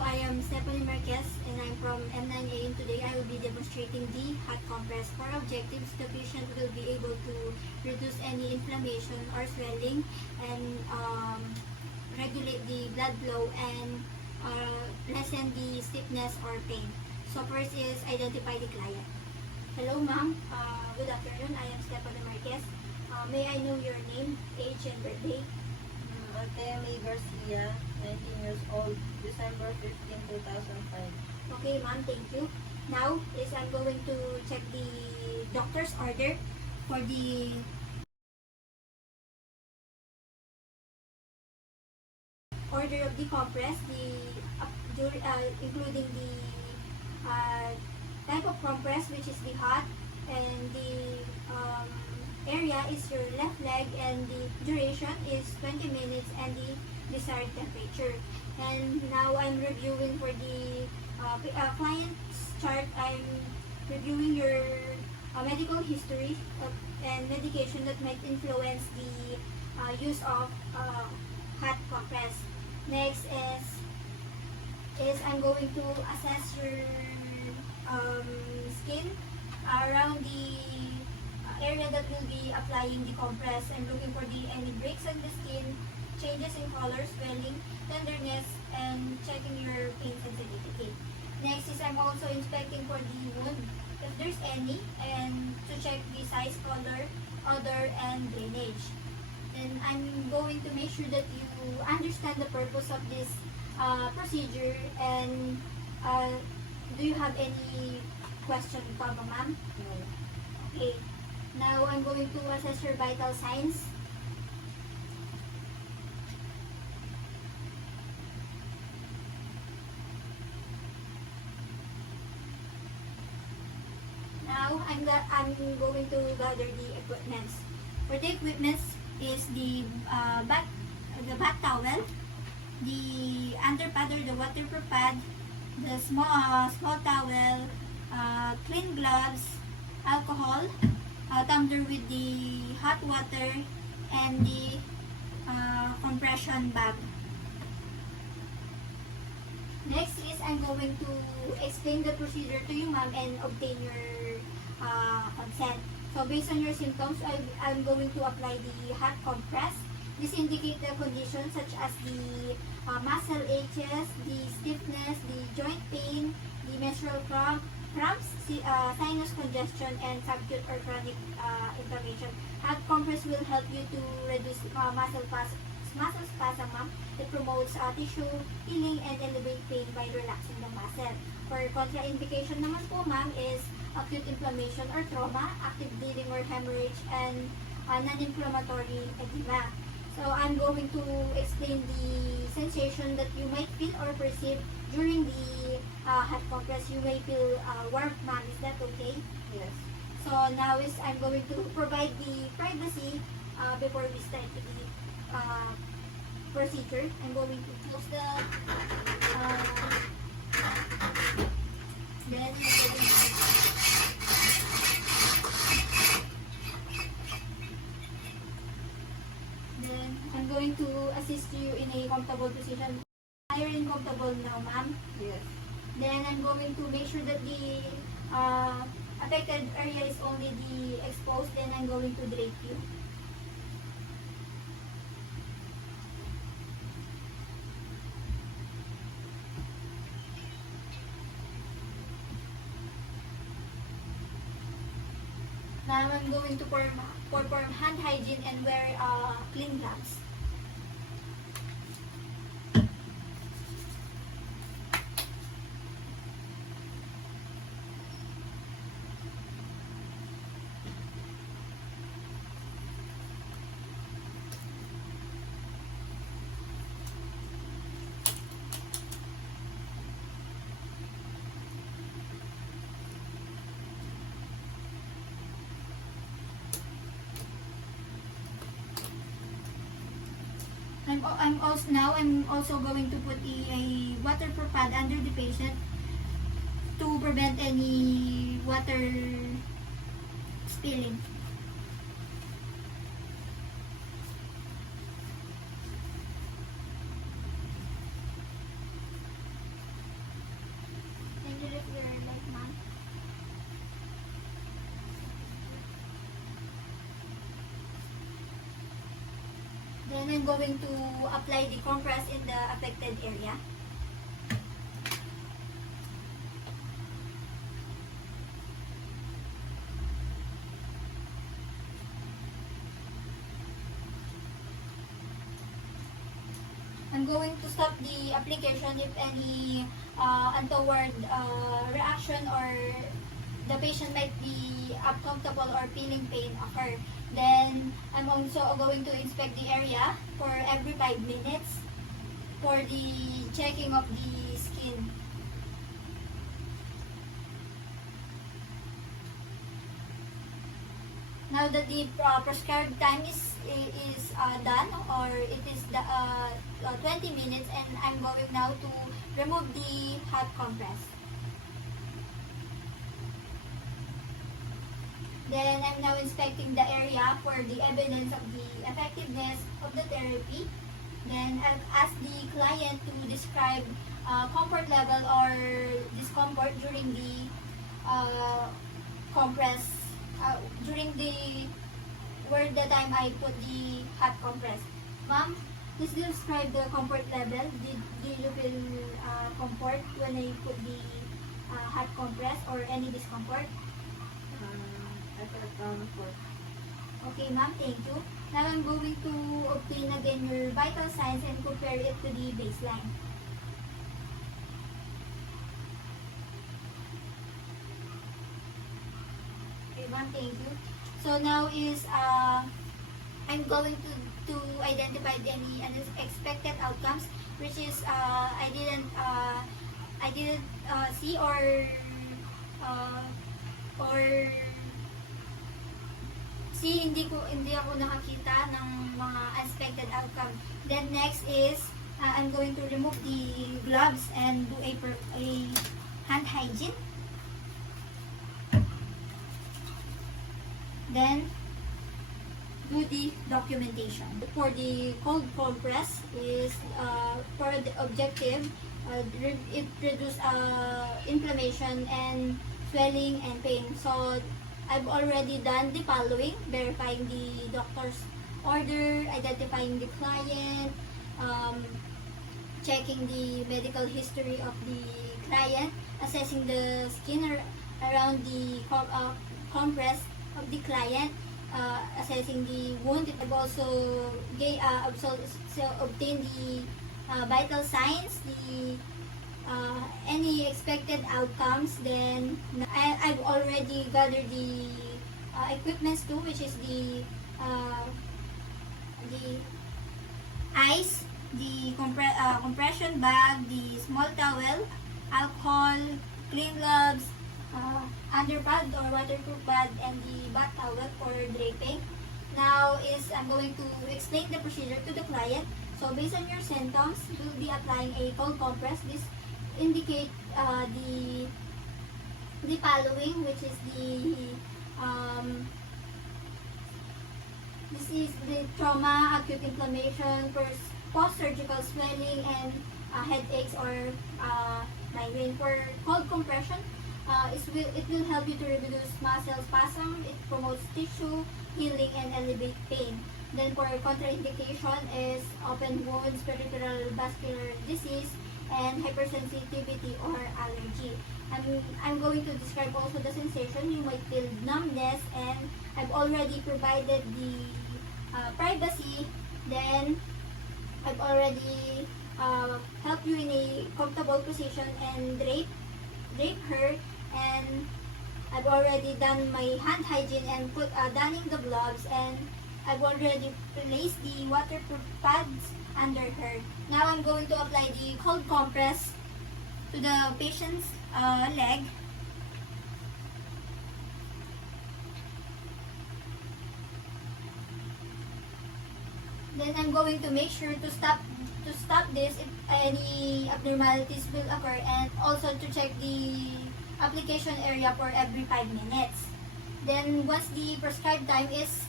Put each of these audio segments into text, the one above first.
I am Stephanie Marquez and I'm from M9A, and today I will be demonstrating the hot compress. For objectives, the patient will be able to reduce any inflammation or swelling and regulate the blood flow and lessen the stiffness or pain. So first is identify the client. Hello ma'am, good afternoon. I am Stephanie Marquez. May I know your name, age, and birthday? Artemi Garcia, 19 years old, December 15, 2005. Okay, ma'am, thank you. Now is I'm going to check the doctor's order for the order of the compress, including the type of compress, which is the hot, and the area is your left leg, and the duration is 20 minutes and the desired temperature. And now I'm reviewing for the client's chart. I'm reviewing your medical history and medication that might influence the use of hot compress. Next is I'm going to assess your skin around the area that will be applying the compress, and looking for any breaks in the skin, changes in color, swelling, tenderness, and checking your pain sensitivity. Next is I'm also inspecting for the wound, if there's any, and to check the size, color, odor, and drainage. And I'm going to make sure that you understand the purpose of this procedure. And do you have any question pa ba, ma'am? No. Okay. Now I'm going to assess your vital signs. Now I'm going to gather the equipments. For the equipments is the bath towel, the underpad or the waterproof pad, the small towel, clean gloves, alcohol, tumbler with the hot water, and the compression bag. Next is I'm going to explain the procedure to you, ma'am, and obtain your consent. So based on your symptoms, I'm going to apply the hot compress. This indicates the conditions such as the muscle aches, the stiffness, the joint pain, the menstrual cramps, sinus congestion, and subacute or chronic inflammation. Hot compress will help you to reduce muscle spasm, ma'am. It promotes tissue healing and elevate pain by relaxing the muscle. For contraindication naman po, ma'am, is acute inflammation or trauma, active bleeding or hemorrhage, and non-inflammatory edema. So I'm going to explain the sensation that you might feel or perceive during the hot compress. You may feel warmth, ma'am. Is that okay? Yes. So now is I'm going to provide the privacy before we start the procedure. I'm going to close the then I'm going to assist you in a comfortable position. Are you comfortable now, ma'am? Yes. Then I'm going to make sure that the affected area is only the exposed. Then I'm going to drape you. Now I'm going to perform hand hygiene and wear clean gloves. I'm also going to put a waterproof pad under the patient to prevent any water spilling. compress your leg, ma'am. Then I'm going to apply the compress in the affected area. I'm going to stop the application if any untoward reaction or the patient might be uncomfortable or feeling pain occur. Then I'm also going to inspect the area for every 5 minutes for the checking of the skin. Now that the prescribed time is done, or it is 20 minutes, and I'm going now to remove the hot compress. Then I'm now inspecting the area for the evidence of the effectiveness of the therapy. Then I've asked the client to describe comfort level or discomfort during the compress, during the time I put the hot compress. Ma'am, please describe the comfort level. Did you feel comfort when I put the hot compress or any discomfort? I felt comfort. Okay, ma'am, thank you. Now I'm going to obtain again your vital signs and compare it to the baseline. Okay, ma'am, thank you. So now is I'm going to identify any unexpected outcomes, which is I didn't see or hindi ako nakakita ng mga unexpected outcome. Then next is I'm going to remove the gloves and do a hand hygiene. Then do the documentation. For the cold compress is for the objective, it reduces inflammation and swelling and pain. So I've already done the following: verifying the doctor's order, identifying the client, checking the medical history of the client, assessing the skin around the compress of the client, assessing the wound. I've also obtained the vital signs, the any expected outcomes. Then I've already gathered the equipments too, which is the ice, the compression bag, the small towel, alcohol, clean gloves, underpad or waterproof pad, and the bath towel for draping. Now is I'm going to explain the procedure to the client. So based on your symptoms, we'll be applying a cold compress. This indicate the following, which is this is the trauma, acute inflammation, post-surgical swelling, and headaches or migraine. For cold compression, it will help you to reduce muscle spasm. It promotes tissue healing and alleviate pain. Then for contraindication is open wounds, peripheral vascular disease, and hypersensitivity or allergy. I'm going to describe also the sensation. You might feel numbness, and I've already provided the privacy. Then I've already helped you in a comfortable position and drape her, and I've already done my hand hygiene and donning the gloves, and I've already placed the waterproof pads under her. Now I'm going to apply the cold compress to the patient's leg. Then I'm going to make sure to stop this if any abnormalities will occur, and also to check the application area for every 5 minutes. Then once the prescribed time is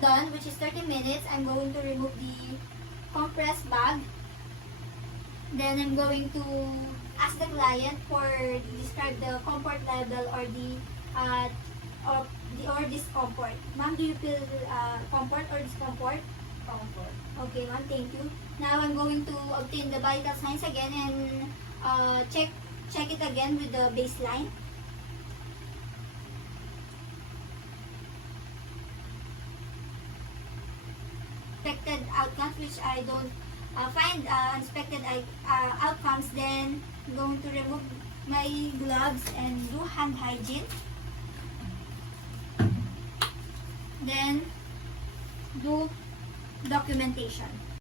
done, which is 30 minutes, I'm going to remove the compress bag. Then I'm going to ask the client for describe the comfort level or or discomfort. Ma'am, do you feel comfort or discomfort? Comfort. Okay, ma'am, thank you. Now I'm going to obtain the vital signs again and check it again with the baseline. Expected outcomes, which I don't find unexpected outcomes, then I'm going to remove my gloves and do hand hygiene. Then do documentation.